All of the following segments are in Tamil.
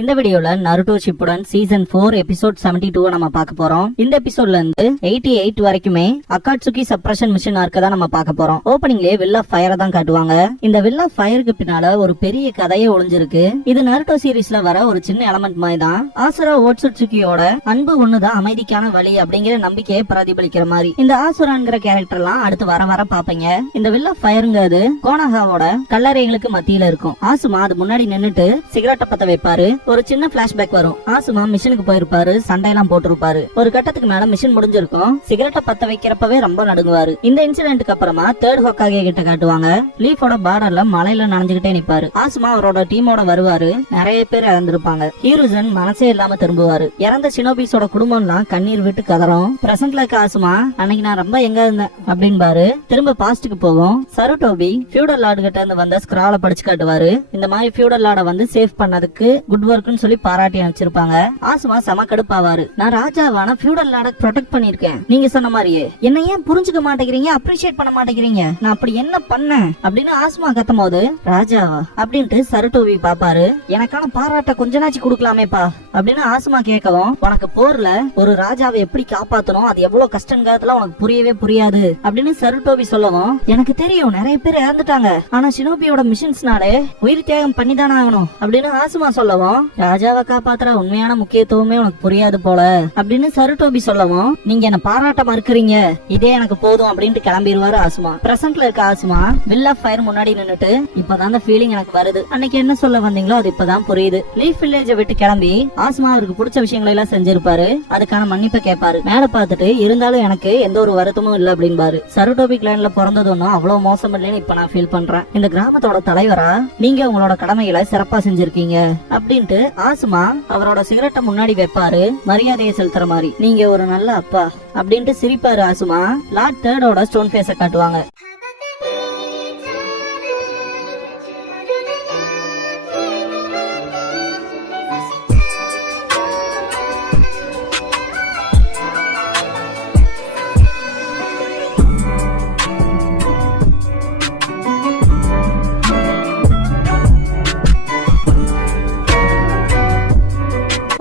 இந்த வீடியோல நருட்டோ ஷிப்புடன் சீசன் 4 எபிசோட் 72 நம்ம பார்க்க போறோம். இந்த எபிசோட்ல இருந்து 88 வரைக்குமே அக்காட்சுகி சப்ரஷன் மிஷன் ஆர்க்க தான் நம்ம பார்க்க போறோம். ஓபனிங்லயே வில் ஆஃப் ஃபயரை தான் காட்டுவாங்க. இந்த வில் ஆஃப் ஃபயருக்கு பின்னால ஒரு பெரிய கதையே ஒளிஞ்சிருக்கு. இது நருட்டோ சீரீஸ்ல வர ஒரு சின்ன எலமெண்ட் மாதிரி தான். ஆசுரா ஓட்சுட்சுகியோட அன்பு ஒண்ணுதான் அமைதிக்கான வழி அப்படிங்கிற நம்பிக்கையை பிரதிபலிக்கிற மாதிரி. இந்த ஆசுராங்கிற கேரக்டர் எல்லாம் அடுத்து வர வர பாப்பீங்க. இந்த வில் ஆஃப் ஃபயருங்கிறது கோனஹாவோட கல்லறைகளுக்கு மத்தியில இருக்கும். ஆசுமா அது முன்னாடி நின்னுட்டு சிகரெட்டை பத்த வைப்பாரு. ஒரு சின்ன பிளாஷ்பேக் வரும். ஆசுமா மிஷனுக்கு போயிருப்பாரு, சண்டையெல்லாம் போட்டிருப்பாரு. ஒரு கட்டத்துக்கு மேல மிஷன் முடிஞ்சிருக்கும். சிகரெட்டை பத்த வைக்கிறப்பவே ரொம்ப நடுங்குவாரு. இந்த இன்சிடென்ட்க்கு அப்புறமா தேர்ட் ஹோக்காகே கிட்ட காட்டுவாங்க. லீஃபோட பார்டர்ல மலையில நனைஞ்சுக்கிட்டே நிப்பாரு. ஆசுமா அவரோட டீமோட வருவாரு. நிறைய பேர் இறந்திருப்பாங்க. ஹீரோசன் மனசே இல்லாம திரும்புவாரு. இறந்த ஷினோபிஸோட குடும்பம் எல்லாம் கண்ணீர் விட்டு கதறும். பிரசன்ட்ல இருக்க ஆசுமா அன்னைக்கு நான் ரொம்ப எங்க இருந்தேன் அப்படின்பாரு. திரும்ப பாஸ்டுக்கு போகும். சருட்டோபி ஃபியூடல் லார்டு கிட்ட இருந்து வந்த ஸ்கிரால படிச்சு காட்டுவாரு. இந்த மாதிரி ஃபியூடல் லார்ட வந்து சேவ் பண்ணதுக்கு குட் ஒர்க்னு சொல்லி பாராட்டி அனுப்பிச்சிருப்பாங்க. ஆசுமா செம கடுப்பாவாரு. நான் ராஜாவான ஃபியூடல் லார்ட ப்ரொடெக்ட் பண்ணிருக்கேன். நீங்க சொன்ன மாதிரியே என்ன ஏன் புரிஞ்சுக்க மாட்டேங்கிறீங்க, அப்ரிஷியேட் பண்ண மாட்டேங்கிறீங்க, நான் அப்படி என்ன பண்ணேன் அப்படின்னு ஆசுமா கத்தும் போது ராஜாவா அப்படின்ட்டு சருட்டோவி பாப்பாரு. எனக்கான பாராட்ட கொஞ்ச நாச்சு குடுக்கலாமேப்பா அப்படின்னு ஆசுமா கேட்கவும், உனக்கு போர்ல ஒரு ராஜாவை எப்படி காப்பாத்தணும், அது எவ்வளவு கஷ்டங்கிறதுல உனக்கு புரியவே புரியாது அப்படின்னு சருட்டோவி சொல்லவும், எனக்கு தெரியும் நிறைய பேர் இறந்துட்டாங்க, ஆனா ஷினோபியோட மிஷன்ஸ்னாலே உயிர் தியாகம் பண்ணிதானே ஆகணும் அப்படின்னு ஆசுமா சொல்லவும், ராஜாவை காப்பாத்துற உண்மையான முக்கியத்துவமே உனக்கு புரியாது போல அப்படின்னு சருட்டோபி சொல்லவும், நீங்க என்ன பாராட்ட மறுக்கிறீங்க, இதே எனக்கு போதும் அப்படின்ட்டு கிளம்பிடுவாரு ஆசுமா. பிரசன்ட்ல இருக்க ஆசுமா வில் ஆஃப் ஃபயர் முன்னாடி நின்னுட்டு, இப்பதான் அந்த ஃபீலிங் எனக்கு வருது, அன்னைக்கு என்ன சொல்ல வந்தீங்களோ அது இப்பதான் புரியுது. லீஃப் வில்லேஜ விட்டு கிளம்பி ஆசுமா அவருக்கு பிடிச்ச விஷயங்களை எல்லாம் செஞ்சிருப்பாரு. அதுக்கான மன்னிப்பை கேட்பாரு. மேல பாத்துட்டு இருந்தாலும் எனக்கு எந்த ஒரு வருத்தமும் இல்ல அப்படின்பாரு. சருட்டோபி கிளான்ல பிறந்தது ஒன்னும் அவ்வளவு மோசம் இல்லைன்னு இப்ப நான் ஃபீல் பண்றேன். இந்த கிராமத்தோட தலைவரா நீங்க உங்களோட கடமைகளை சிறப்பா செஞ்சிருக்கீங்க அப்படின்ட்டு ஆசுமா அவரோட சிகரெட்டை முன்னாடி வைப்பாரு, மரியாதையை செலுத்துற மாதிரி. நீங்க ஒரு நல்ல அப்பா அப்படின்ட்டு சிரிப்பாரு ஆசுமா. லார்ட் தேர்டோட ஸ்டோன் ஃபேஸ காட்டுவாங்க.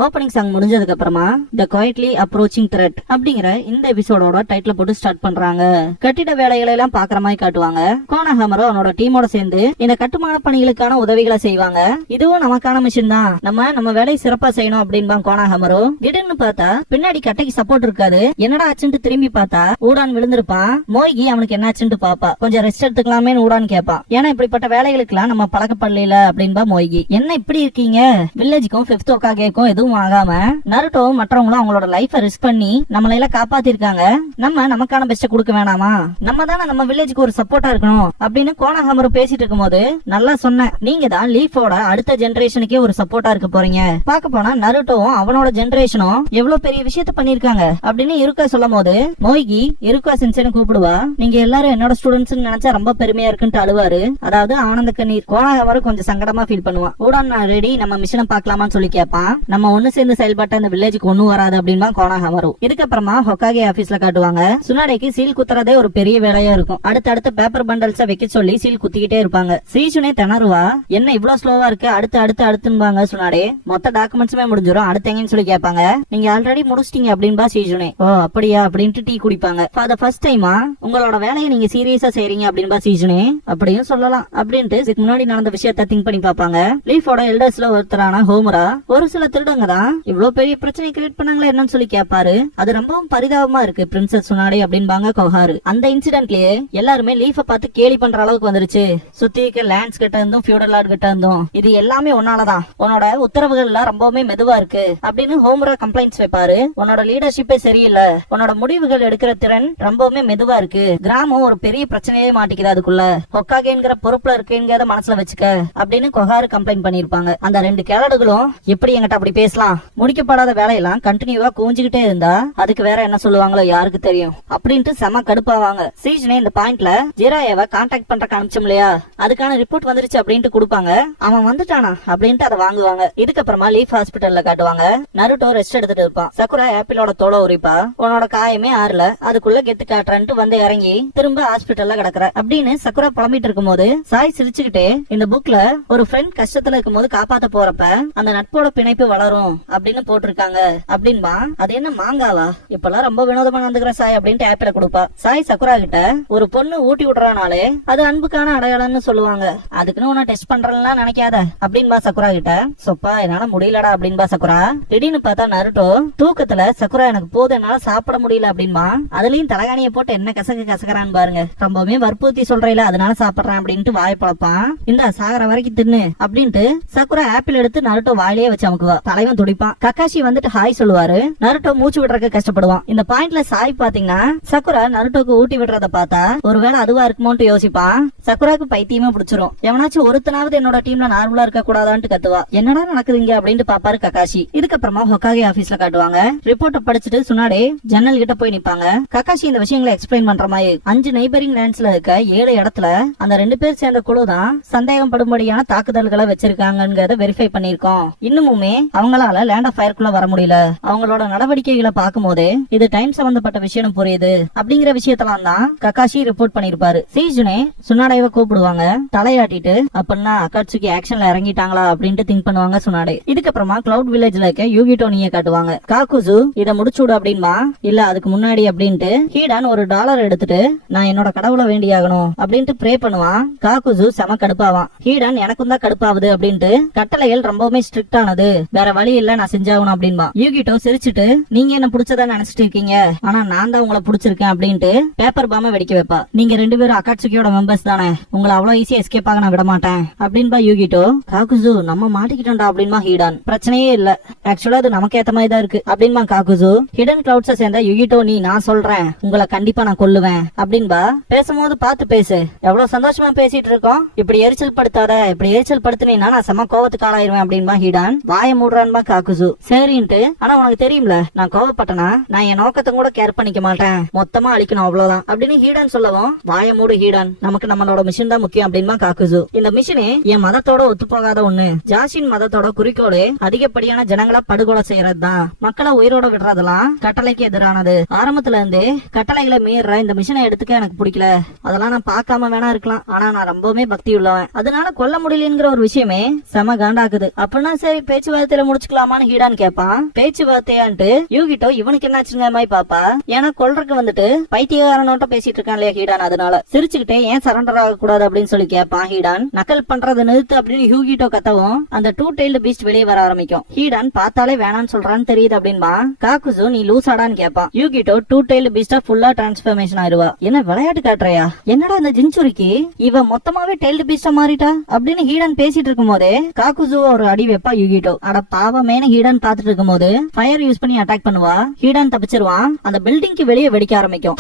ஓப்பனிங் சாங் முடிஞ்சதுக்கு அப்புறமா தி குவைட்லி அப்ரோச்சிங் த்ரெட் அப்படிங்கிற இந்த எபிசோடோட டைட்டில் போட்டு ஸ்டார்ட் பண்றாங்க. கட்டிட வேலைகளை எல்லாம் பாக்குற மாதிரி காட்டுவாங்க. கோனஹாமரோ அவனோட டீமோட சேர்ந்து இந்த கட்டுமான பணிகளுக்கான உதவிகளை செய்வாங்க. இதுவும் நமக்கான மிஷன் தான், நம்ம வேலையை சிறப்பா செய்யணும் அப்படின்பா கோனஹாமரோ. திடீர்னு பார்த்தா பின்னாடி கட்டைக்கு சப்போர்ட் இருக்காது. என்னடா ஆச்சுன்னு திரும்பி பார்த்தா ஊடான் விழுந்திருப்பான். மோய்கி அவனுக்கு என்ன ஆச்சுன்னு பாப்பா. கொஞ்சம் ரெஸ்ட் எடுத்துக்கலாமே ஊடான்னு கேட்பான். ஏன்னா இப்படிப்பட்ட வேலைகளுக்கு எல்லாம் நம்ம பழக்கப்படல அப்படின்பா மோய்கி. என்ன இப்படி இருக்கீங்க, வில்லேஜுக்கும் 5th ஹோக்காகேக்கும் எதுவும் ஆகாம நருட்டோ மற்றவங்களும் அவங்களோட லைஃபை ரிஸ்க் பண்ணி நம்மள எல்லாம் காப்பாத்திருக்காங்க. நம்ம நமக்கான பெஸ்ட கொடுக்க வேணாமா, நம்ம தானே நம்ம வில்லேஜுக்கு ஒரு சப்போர்ட்டா இருக்கணும் அப்படின்னு கோனஹாமரு பேசிட்டு இருக்கும் போது, நல்லா சொன்னேன், நீங்க தான் லீஃபோட அடுத்த ஜெனரேஷனுக்கே ஒரு சப்போர்ட்டா இருக்க போறீங்க. பார்க்க போனா நருட்டோவும் அவனோட ஜெனரேஷனும் எவ்வளவு பெரிய விஷயத்த பண்ணிருக்காங்க அப்படின்னு இருக்கா சொல்லும் போது, மோய்கி இருக்கா சின்சேன்னு கூப்பிடுவா. நீங்க எல்லாரும் என்னோட ஸ்டூடெண்ட்ஸ் நினைச்சா ரொம்ப பெருமையா இருக்குன்னு அழுவாரு. அதாவது ஆனந்த கண்ணீர். கோனஹாமரு கொஞ்சம் சங்கடமா ஃபீல் பண்ணுவான். ஊடான் நான் ரெடி, நம்ம மிஷனை பாக்கலாமான்னு சொல்லி கேட்பான். நம்ம ஒண்ணு சேர்ந்து செயல்பட்ட இந்த வில்லேஜுக்கு ஒண்ணும் வராது அப்படின்னு கோனஹாமரு. இதுக்கப்புறமா ஹோக்காகே ஆபீஸ்ல காட்டுவாங்க. சுனாடேக்கு சீல் குத்துறதே ஒரு பெரிய வேலையா இருக்கும். அடுத்த பேப்பர் பண்டல்ஸ வைக்க சொல்லி சீல் குத்திக்கிட்டே இருப்பாங்க. சீசுனே திணறுவா, என்ன இவ்வளவு ஸ்லோவா இருக்கு, அடுத்துன்னு சுனாடே. மொத்த டாக்குமெண்ட்ஸுமே முடிஞ்சிடும், அடுத்து எங்கன்னு சொல்லி கேட்பாங்க. நீங்க ஆல்ரெடி முடிச்சிட்டீங்க அப்படின்பா சீசுனே. ஓ அப்படியா அப்படின்ட்டு டீ குடிப்பாங்க. ஃபார் தி ஃபர்ஸ்ட் டைமா உங்களோட வேலையை நீங்க சீரியஸா செய்றீங்க அப்படின்பா சீசுனே. அப்படியும் சொல்லலாம் அப்படின்ட்டு இதுக்கு முன்னாடி நடந்த விஷயத்தை திங்க் பண்ணி பாப்பாங்க. லீஃபோட எல்டர்ஸ்ல ஒருத்தரான ஹோமரா ஒரு சில திருடங்க தான் இவ்வளவு பெரிய பிரச்சனை கிரியேட் பண்ணாங்களே என்னன்னு சொல்லி கேட்பாரு. அது ரொம்பவும் பரிதாபமா இருக்கு பிரின்சஸ் சுனாடே அப்படின்பாங்க கொஹாரு. அந்த இன்சிடென்ட்லயே எல்லாருமே லீஃப பார்த்து கேலி பண்ற அளவுக்கு வந்துருச்சு. சுத்தி இருக்க லேண்ட்ஸ் கிட்ட இருந்தும் ஃபியூடல் லார்ட் கிட்ட இருந்தும் இது எல்லாமே உன்னாலதான், உன்னோட உத்தரவுகள் எல்லாம் ரொம்பவுமே மெதுவா இருக்கு அப்படின்னு ஹோமரா கம்ப்ளைண்ட்ஸ் வைப்பாரு. உன்னோட லீடர்ஷிப்பே சரியில்லை, உன்னோட முடிவுகள் எடுக்கிற திறன் ரொம்பவுமே மெதுவா இருக்கு, கிராமம் ஒரு பெரிய பிரச்சனையே மாட்டிக்குது, அதுக்குள்ள ஹோக்காகேங்கிற பொறுப்புல இருக்குங்கிறத மனசுல வச்சுக்க அப்படின்னு கொஹாரு கம்ப்ளைண்ட் பண்ணிருப்பாங்க. அந்த 2 கேரடுகளும் எப்படி எங்கிட்ட அப்படி பேசலாம் முடிக்கப்படாத வேலையெல்லாம் கண்டினியூவா குவிஞ்சுக்கிட்டே இருந்தா அதுக்கு வேற என்ன சொல்லுவாங்களோ யாருக்கு தெரியும் அப்படின்ட்டு செம கடுப்பாவாங்க. சீஜனே இந்த பாயிண்ட்ல ஜிராயாவை கான்டாக்ட் பண்றக்கு அனுப்பிச்சோம் இல்லையா, அதுக்கான ரிப்போர்ட் வந்துருச்சு அப்படின்ட்டு கொடுப்பாங்க. அவன் வந்துட்டானா அப்படின்ட்டு அதை வாங்குவாங்க. இதுக்கப்புறமா லீஃப் ஹாஸ்பிட்டல்ல காட்டுவாங்க. நருட்டோ ரெஸ்ட் எடுத்துட்டு இருப்பான். சக்குரா ஆப்பிளோட தோலை உரிப்பா. உன்னோட காயமே ஆறல, அதுக்குள்ள கெத்து காட்டுறன்ட்டு வந்து இறங்கி திரும்ப ஹாஸ்பிட்டல்ல கிடக்குற அப்படின்னு சக்குரா புலம்பிட்டு இருக்கும் போது சாய் சிரிச்சுக்கிட்டே, இந்த புக்ல ஒரு ஃப்ரெண்ட் கஷ்டத்துல இருக்கும் போது காப்பாத்த போறப்ப அந்த நட்போட பிணைப்பு வளரும் அப்படின்னு போட்டிருக்காங்க அப்படின்பா. அது என்ன மாங்காவா, இப்பெல்லாம் ரொம்ப வினோதமா நடந்துக்கிற சாய் அப்படின்ட்டு ஆப்பிள கொடுப்பா. சாய் சக்குரா கிட்ட, ஒரு பொண்ணு ஊட்டி விடுறனாலே அது அன்புக்கான அடையாளம்னு சொல்லுவாங்க, அதுக்குன்னு உன்னை டெஸ்ட் பண்றேன்னா நினைக்காத அப்படின்பா சக்குரா கிட்ட. சொப்பா என்னால முடியலடா அப்படின்பா சக்குரா. திடீர்னு பார்த்தா நருட்டோ தூக்கத்துல, சக்குரா எனக்கு போதும் என்னால சாப்பிட முடியல அப்படின்பா. அதுலயும் தலகாணிய போட்டு என்ன கசக்குறான்னு பாருங்க, ரொம்பவே வற்புறுத்தி சொல்றேல அதனால சாப்பிடுறேன் அப்படின்ட்டு வாய பழப்பான். இந்த சாகர வரைக்கும் தின்னு அப்படின்ட்டு சக்குரா ஆப்பிள் எடுத்து நருட்டோ வாயிலேயே வச்சு அமுக்குவா. தலைவன் துடிப்பான். கக்காஷி வந்துட்டு ஹாய் சொல்லுவாரு. நருட்டோ மூச்சு விடுறதுக்கு கஷ்டப்படுவான். இந்த பாயிண்ட்ல சாய் பாத்தீங்கன்னா சக்குரா நருட்டோக்கு ஊட்டி விடுறத பார்த்தா ஒருவேளை அதுவா இருக்குமோன்னு யோசிப்பான். சக்குராக்கு பைத்தியமா பிடிச்சிரும். எவனாச்சும் ஒருத்தனாவது என்னோட டீம்ல நார்மலா இருக்க கூடாதான்ட்டு கத்துவா. என்னடா நடக்குதுங்க அப்படின்ட்டு பாப்பாரு கக்காஷி. இதுக்கப்புறமா ஹொக்காகே ஆபீஸ்ல காட்டுவாங்க. ரிப்போர்ட்ட படிச்சுட்டு சுனாடே ஜன்னல் கிட்ட போய் நிப்பாங்க. கக்காஷி இந்த விஷயங்களை எக்ஸ்பிளைன் பண்ற மாதிரி 5 நெய்பரிங் லேண்ட்ஸ்ல இருக்க 7 இடத்துல அந்த 2 பேர் சேர்ந்த குழு தான் சந்தேகம் படும்படியான தாக்குதல்களை வச்சிருக்காங்கிறத வெரிஃபை பண்ணிருக்கோம். இன்னுமுமே அவங்களால லேண்ட் ஆஃப் ஃபயர்க்குள்ள வர முடியல. அவங்களோட நடவடிக்கைகளை பார்க்கும் போது இது டைம் சம்பந்தப்பட்ட விஷயம் புரியுது அப்படிங்கிற விஷயத்தெல்லாம் தான் கக்காஷி ரிப்போர்ட் பண்ணிருப்பாரு. சீஜுனே சுனாடேவை கூப்பிடுவாங்க. தலையாட்டிட்டு அப்படின்னா அக்காட்சுக்கு ஆக்ஷன்ல இறங்கிட்டாங்களா அப்படின்ட்டு திங்க் பண்ணுவாங்க சுனாடே. இதுக்கப்புறமா கிளவுட் வில்லேஜ்ல இருக்க யூகிட்டோனிய காட்டுவாங்க. காக்குசு இதை முடிச்சுடு அப்படின்பா. இல்ல அதுக்கு முன்னாடி அப்படின்ட்டு ஹீடான் ஒரு $1 எடுத்துட்டு நான் என்னோட கடவுளை வேண்டியாகணும் அப்படின்ட்டு ப்ரே பண்ணுவான். காக்குசு செம கடுப்பாவான். ஹீடான் எனக்கும் தான் கடுப்பாவுது அப்படின்ட்டு கட்டளைகள் ரொம்பவுமே ஸ்ட்ரிக்ட் ஆனது, வேற வழி இல்ல நான் செஞ்சாகணும் அப்படின்பா. யூகிட்டோ சிரிச்சுட்டு, நீங்க என்ன பிடிச்சதா நினைச்சிட்டு இருக்கீங்க, ஆனா நான் தான் உங்களை பிடிச்சிருக்கேன் அப்படின்ட்டு பேப்பர் பாம வெடிக்க வைப்பா. நீங்க 2 பேரும் அக்காட்சுக்கியோட மெம்பர்ஸ் தானே, உங்களை அவ்வளவு ஈஸியா எஸ்கேப் ஆக நான் விட மாட்டேன் அப்படின்பா யூகிட்டோ. காக்குசு நம்ம மாட்டிக்கிட்டோம்டா அப்படின்பா ஹீடான். பிரச்சனையே இல்ல, ஆக்சுவலா அது நமக்கு ஏத்த மாதிரி தான் இருக்கு அப்படின்பா காக்குசு. ஹிடன் கிளவுட்ஸ சேர்ந்த யூகிட்டோ, நீ நான் சொல்றேன் உங்களை கண்டிப்பா நான் கொல்லுவேன் அப்படின்பா. பேசும்போது பார்த்து பேசு, எவ்வளவு சந்தோஷமா பேசிட்டு இருக்கோம், இப்படி எரிச்சல் படுத்தாத, இப்படி எரிச்சல் படுத்தினா நான் செம கோவத்துக்கு ஆளாயிருவேன் அப்படின்பா ஹீடான். வாய மூடுறான்பா காக்குசு. சரின்ட்டு, ஆனா உனக்கு தெரியும்ல நான் கோவப்பட்டனா நான் என் நோக்கத்தை கூட கேர் பண்ணிக்க மாட்டேன், மொத்தமா அழிக்கணும் அவ்வளவுதான் அப்படின்னு ஹீடான் சொல்லவும், வாய மூடு ஹீடான், நமக்கு நம்மளோட மிஷன் தான் முக்கியம் அப்படின்பா காக்குசு. இந்த மிஷனே என் மதத்தோட ஒத்து போகாத ஒண்ணு. ஜாஷின் மதத்தோட குறிக்கோளே அதிகப்படியான ஜனங்களை படுகொலை செய்யறதுதான், மக்களை உயிரோட விடுறதெல்லாம் கட்டளைக்கு எதிரானது. ஆரம்பத்துல இருந்தே கட்டளைகளை மீற இந்த மிஷனை எடுத்துக்க எனக்கு பிடிக்கல, அதெல்லாம் நான் பார்க்காம வேணா இருக்கலாம், ஆனா நான் ரொம்பவுமே பக்தி உள்ளவன், அதனால கொல்ல முடியலங்கிற ஒரு விஷயமே செம காண்டாக்குது. அப்படின்னா சரி பேச்சுவார்த்தையில முடிச்சுக்கலாமான்னு ஹீடான் கேட்பான். பேச்சுவார்த்தையான்ட்டு யூகிட்டோ இவனுக்கு என்னாச்சுங்க மாதிரி பாப்பா. ஏன்னா கொல்றதுக்கு வந்துட்டு பைத்தியகாரனோட்ட பேசிட்டு இருக்கான் இல்லையா ஹீடான், அதனால சிரிச்சுக்கிட்டே ஏன் சரண்டர் ஆக கூடாது அப்படின்னு சொல்லி கேட்பான் ஹீடான். நக்கல் பண்றதை நிறுத்து அப்படின்னு யூகிட்டோ கத்தவும் அந்த 2 tailed beast வெளியே வர ஆரம்பிக்கும். ஹீடான் பார்த்தாலே வேணான்னு சொல்றான்னு தெரியுது அப்படின்பா. காக்குசு நீ லூசாடான்னு கேட்பான். யூகிட்டோ 2 tailed beast ஃபுல்லா டிரான்ஸ்பர்மேஷன் ஆயிருவா. என்ன விளையாட்டு காட்டுறையா, என்னடா இந்த ஜின்சுரிக்கு இவ மொத்தமாவே டெய்ல்டு பீஸ்டா மாறிட்டா அப்படின்னு ஹீடன் பேசிட்டு இருக்கும் போதே காக்குசு ஒரு அடி வைப்பா யூகிட்டோ. அட பாவமேனு ஹீடன் பாத்துட்டு இருக்கும் போது ஃபயர் யூஸ் பண்ணி அட்டாக் பண்ணுவா. ஹீடன் தப்பிச்சிருவான். அந்த பில்டிங்க்கு வெளியே வெடிக்க ஆரம்பிக்கும்.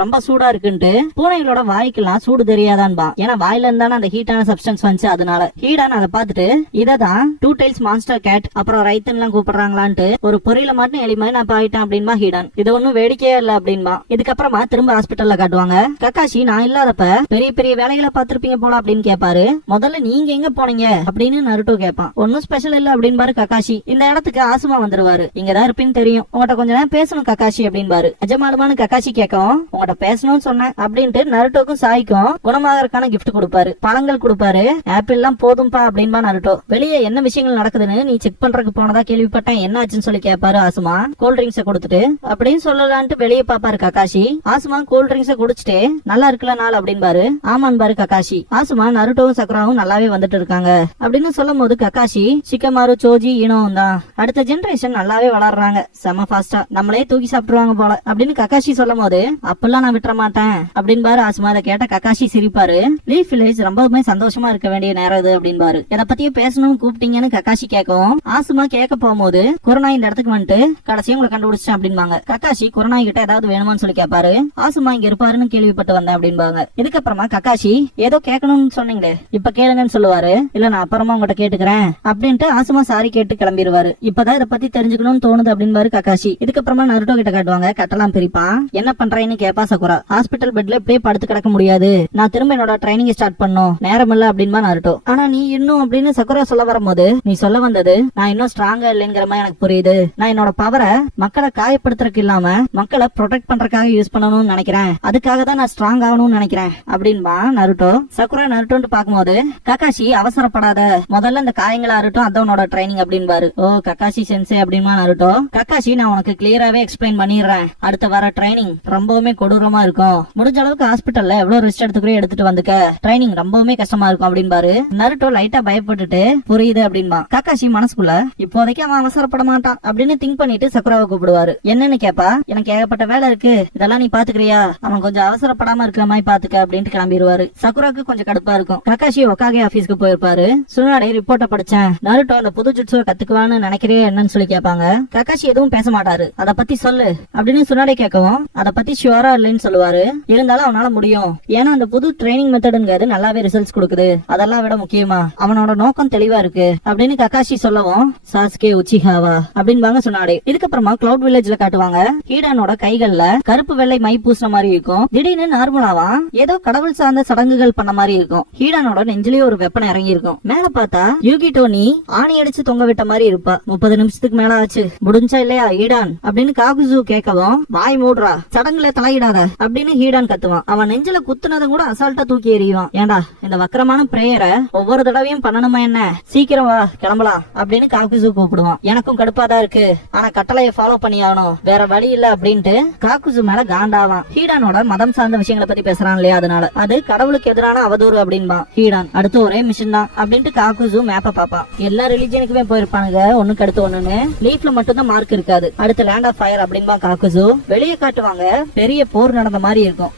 ரொம்ப சூடா இருக்குன்ட்டு பூனைகளோட வாய்க்கெல்லாம் சூடு தெரியாதான்பா. ஏன்னா வாயில இருந்தானே அந்த ஹீட்டான சப்ஸ்டன்ஸ் வந்துச்சு, அதனால ஹீடான் அதை பார்த்துட்டு இததான் 2 tails மான்ஸ்டர் கேட் அப்புறம் ரைத்தன் எல்லாம் கூப்பிடுறாங்களான்ட்டு ஒரு பொரியல மட்டும் எலி மாதிரி நான் பாயிட்டேன் அப்படின்பா ஹீடான். இது ஒண்ணும் வேடிக்கையே இல்ல அப்படின்பா. இதுக்கப்புறமா திரும்ப ஹாஸ்பிட்டல்ல காட்டுவாங்க. கக்காஷி நான் இல்லாதப்ப பெரிய பெரிய வேலைகளை பார்த்திருப்பீங்க போல அப்படின்னு கேட்பாரு. முதல்ல நீங்க எங்க போனீங்க அப்படின்னு நருட்டோ கேட்பான். ஒன்னும் ஸ்பெஷல் இல்ல அப்படின்பாரு கக்காஷி. இந்த இடத்துக்கு ஆசுமா வந்துருவாரு. இங்கதான் இருப்பேன்னு தெரியும், உங்கள்கிட்ட கொஞ்ச நேரம் பேசணும் கக்காஷி அப்படின்பாரு. நிஜமாலுமானு கக்காஷி கேட்கவும் பேசணும்னு சொன்னேன் அப்படின்ட்டு நருட்டோக்கும் சாய்க்கும் குணமாகறதுக்கான கிஃப்ட் கொடுப்பாரு. பழங்கள் கொடுப்பாரு. ஆப்பிள் எல்லாம் போதும்பா அப்படின்பா நருட்டோ. வெளியே என்ன விஷயங்கள் நடக்குதுன்னு நீ செக் பண்றதுக்கு போனதா கேள்விப்பட்டேன், என்ன ஆச்சுன்னு சொல்லி கேட்பாரு ஆசுமா. கூல் ட்ரிங்க்ஸ் கொடுத்துட்டு அப்படின்னு சொல்லலான்ட்டு வெளியே பாப்பாரு கக்காஷி. ஆசுமா கூல் ட்ரிங்க்ஸ் குடிச்சிட்டு நல்லா இருக்குல்ல நாள் அப்படின்பாரு. ஆமான் பாரு கக்காஷி. ஆசுமா நருட்டோவும் சக்ராவும் நல்லாவே வந்துட்டு இருக்காங்க அப்படின்னு சொல்லும் போது கக்காஷி சிக்கமாரு சோஜி ஈனோவும் தான் அடுத்த ஜெனரேஷன் நல்லாவே வளர்றாங்க, செம ஃபாஸ்டா நம்மளே தூக்கி சாப்பிட்டுருவாங்க போல அப்படின்னு கக்காஷி சொல்லும் போது அப்பெல்லாம் எல்லாம் நான் விட்டுற மாட்டேன் அப்படின்பாரு ஆசுமா. அதை கேட்ட கக்காஷி சிரிப்பாரு. லீஃப் வில்லேஜ் ரொம்பவுமே சந்தோஷமா இருக்க வேண்டிய நேரம் இது அப்படின்பாரு. எதை பத்தியே பேசணும்னு கூப்பிட்டீங்கன்னு கக்காஷி கேட்கவும் ஆசுமா கேட்க போகும்போது குரநாய் இந்த இடத்துக்கு வந்துட்டு கடைசியும் உங்களை கண்டுபிடிச்சேன் அப்படின்பாங்க. கக்காஷி குரநாய் கிட்ட ஏதாவது வேணுமான்னு சொல்லி கேட்பாரு. ஆசுமா இங்க இருப்பாருன்னு கேள்விப்பட்டு வந்தேன் அப்படின்பாங்க. இதுக்கப்புறமா கக்காஷி ஏதோ கேட்கணும்னு சொன்னீங்களே இப்ப கேளுங்கன்னு சொல்லுவாரு. இல்ல நான் அப்புறமா உங்ககிட்ட கேட்டுக்கிறேன் அப்படின்ட்டு ஆசுமா சாரி கேட்டு கிளம்பிடுவாரு. இப்பதான் இதை பத்தி தெரிஞ்சுக்கணும்னு தோணுது அப்படின்பாரு கக்காஷி. இதுக்கப்புறமா நருட்டோ கிட்ட காட்டுவாங்க. கட்டலாம் பிரிப்பான். என்ன பண்றேன்னு கேப்பா சகுரா. ஹாஸ்பிட்டல் பெட்ல இப்படியே படுத்து கிடக்க முடியாது, நான் திரும்ப என்னோட ட்ரைனிங் ஸ்டார்ட் பண்ணும் நேரம் இல்ல அப்படின்பா நருட்டோ. ஆனா நீ இன்னும் அப்படின்னு சகுரா சொல்ல வரும்போது நீ சொல்ல வந்தது நான் இன்னும் ஸ்ட்ராங்கா இல்லைங்கிற மாதிரி எனக்கு புரியுது. நான் என்னோட பவரை மக்களை காயப்படுத்துறதுக்கு இல்லாம மக்களை ப்ரொடெக்ட் பண்றதுக்காக யூஸ் பண்ணணும்னு நினைக்கிறேன். அதுக்காக தான் நான் ஸ்ட்ராங் ஆகணும்னு நினைக்கிறேன் அப்படின்பா நருட்டோ. சகுரா நருட்டோன்னு பாக்கும்போது கக்காஷி அவசரப்படாத, முதல்ல இந்த காயங்களா இருக்கட்டும் அதவனோட ட்ரைனிங் அப்படின்பாரு. ஓ கக்காஷி சென்சே அப்படின்பா நருட்டோ. கக்காஷி நான் உனக்கு கிளியராவே எக்ஸ்பிளைன் பண்ணிடுறேன். அடுத்த வர ட்ரைனிங் ரொம்பவுமே கொடூரமா இருக்கும். முடிஞ்ச அளவுக்கு ஹாஸ்பிட்டல்ல எவ்வளவு ரெஸ்ட் எடுத்துட்டு வந்துக்க. ட்ரைனிங் ரொம்பவுமே கஷ்டமா இருக்கும் அப்படின்பாரு. நருட்டோ லைட்டா பயப்பட்டுட்டு புரியுது அப்படின்பா. கக்காஷி மனசுக்குள்ள இப்போதைக்கு அவன் அவசரப்பட மாட்டான் அப்படின்னு திங்க் பண்ணிட்டு சக்குராவை கூப்பிடுவாரு. என்னன்னு கேப்பா. எனக்கு ஏகப்பட்ட வேலை இருக்கு, இதெல்லாம் நீ பாத்துக்கிறியா, அவன் கொஞ்சம் அவசரப்படாம இருக்கிற மாதிரி பாத்துக்க அப்படின்ட்டு கிளம்பிடுவாரு. சக்குராக்கு கொஞ்சம் கடுப்பா இருக்கும். கக்காஷி ஒக்காகே ஆபீஸ்க்கு போயிருப்பாரு. சுனாடே ரிப்போர்ட்ட படிச்சேன், நருட்டோ அந்த புது ஜுட்சுவை கத்துக்குவான்னு நினைக்கிறேன் என்னன்னு சொல்லி கேட்பாங்க. கக்காஷி எதுவும் பேச மாட்டாரு. அத பத்தி சொல்லு அப்படின்னு சுனாடே கேட்கவும் அத பத்தி ஷுவரா இல்லைன்னு சொல்லுவாரு. இருந்தாலும் அவனால முடியும், ஏன்னா அந்த புது ட்ரைனிங் மெத்தடுங்கிறது நல்லாவே ரிசல்ட்ஸ் கொடுக்குது. அதெல்லாம் விட முக்கியமா அவனோட நோக்கம் தெளிவா இருக்கு அப்படின்னு கக்காஷி சொல்லவும் சாஸ்கே உச்சிஹாவா அப்படின்பாங்க சுனாடே. இதுக்கப்புறமா கிளவுட் வில்லேஜ்ல காட்டுவாங்க. ஹீடானோட கைகள்ல கருப்பு வெள்ளை மை பூசின மாதிரி இருக்கும். திடீர்னு நார்மலாவா ஏதோ கடவுள் சார்ந்த சடங்குகள் பண்ண மாதிரி இருக்கும். ஹீடானோட நெஞ்சிலேயே ஒரு வெப்பனை இறங்கி இருக்கும். மேல பார்த்தா யூகிட்டோ நீ ஆணி அடிச்சு தொங்க விட்ட மாதிரி இருப்பா. 30 நிமிஷத்துக்கு மேல ஆச்சு, முடிஞ்சா இல்லையா ஹீடான் அப்படின்னு காகுசு கேட்கவும் வாய் மூடுறா, சடங்குல தலையிடாத அப்படின்னு ஹீடான் கத்துவான். அவன் நெஞ்சில குத்துனதை கூட அசால்ட்டா தூக்கி எறிவான். ஏண்டா இந்த வக்கரமான பிரேயரை ஒவ்வொரு தடவையும் பண்ணணுமா என்ன, சீக்கிரம் வா கிளம்பலாம் அப்படின்னு காகுசு கூப்பிடுவான். எனக்கும் கடுப்பாதான் இருக்கு, ஆனா கட்டளையை ஃபாலோ பண்ணி ஆகணும், வேற வழி இல்ல அப்படின்ட்டு காகுசு மேல காண்டாவான். ஹீடானோட மதம் சார்ந்த விஷயங்களை பத்தி பேசுறான் இல்லையா, அதனால அது கடவுளுக்கு எதிரான அவதூறு அப்படின்பா ஹீடான். அடுத்து ஒரே மிஷன் தான் அப்படின்ட்டு காகுசு மேப்ப பாப்பான். எல்லா ரிலிஜனுக்குமே போயிருப்பானுங்க ஒண்ணுக்கு அடுத்து ஒண்ணுன்னு. லீஃப்ல மட்டும் தான் மார்க் இருக்காது. அடுத்து லேண்ட் ஆஃப் ஃபயர் அப்படின்பா காகுசு. வெளியே காட்டுவாங்க, பெரிய போர் நடந்த மாதிரி இருக்கும்.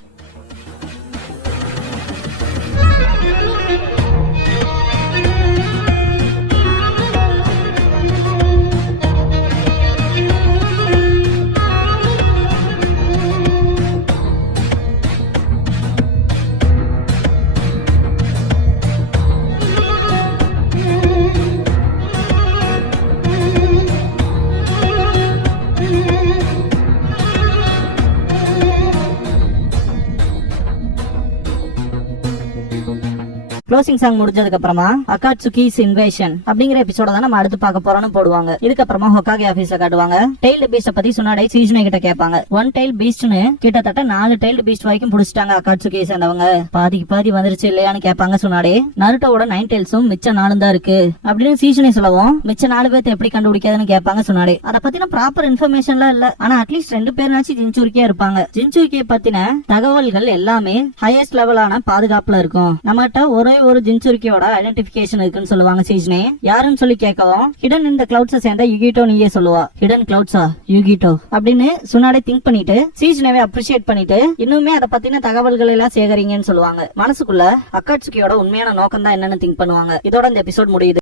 க்ளோசிங் சாங் முடிஞ்சதுக்கு அப்புறமா அகாட்சுகிஸ் இன்வேஷன் அப்படிங்கிற எபிசோட தான் நம்ம அடுத்து பார்க்க போறோம்னு போடுவாங்க. இதுக்கப்புறமா ஹொக்காகே ஆபீஸ்ல காட்டுவாங்க. டெய்ல்டு பீஸ்ட பத்தி சுனாடே சீஜுனே கிட்ட கேட்பாங்க. ஒன் டெய்ல் பீஸ்ட்னு கிட்டத்தட்ட 4 டெய்ல்டு பீஸ்ட் வரைக்கும் புடிச்சிட்டாங்க அகாட்சுகியை சேர்ந்தவங்க. பாதிக்கு பாதி வந்துருச்சு இல்லையான்னு கேட்பாங்க சுனாடே. நருட்டோட 9 டெய்ல்ஸும் மிச்ச 4 தான் இருக்கு அப்படின்னு சீஜுனே சொல்லவும் மிச்ச 4 பேர்த்த எப்படி கண்டுபிடிக்காதுன்னு கேட்பாங்க சுனாடே. அதை பத்தின ப்ராப்பர் இன்ஃபர்மேஷன்லாம் இல்ல, ஆனா அட்லீஸ்ட் 2 பேர்னாச்சும் ஜின்சூரிக்கே இருப்பாங்க. ஜின்சூரிக்கையை பத்தின தகவல்கள் எல்லாமே ஹையஸ்ட் லெவலான பாதுகாப்புல இருக்கும். நம்மகிட்ட ஒரே ஒரு ஜின்சூரிக்கையோட ஐடென்டிபிகேஷன் இருக்குன்னு சொல்லுவாங்க சீஜ்னே. யாருன்னு சொல்லி கேட்கவும் ஹிடன் இந்த கிளவுட்ஸை சேர்ந்த யுகிட்டோ நீயே சொல்லுவா. ஹிடன் கிளவுட்ஸா யுகிட்டோ அப்படின்னு சுனாடே திங்க் பண்ணிட்டு சீஜ்னேவை அப்ரிஷியேட் பண்ணிட்டு இன்னுமே அதை பத்தின தகவல்கள் எல்லாம் சேகரிங்கன்னு சொல்லுவாங்க. மனசுக்குள்ள அகாட்சுகியோட உண்மையான நோக்கம் தான் என்னன்னு திங்க் பண்ணுவாங்க. இதோட இந்த எபிசோட் முடியுது.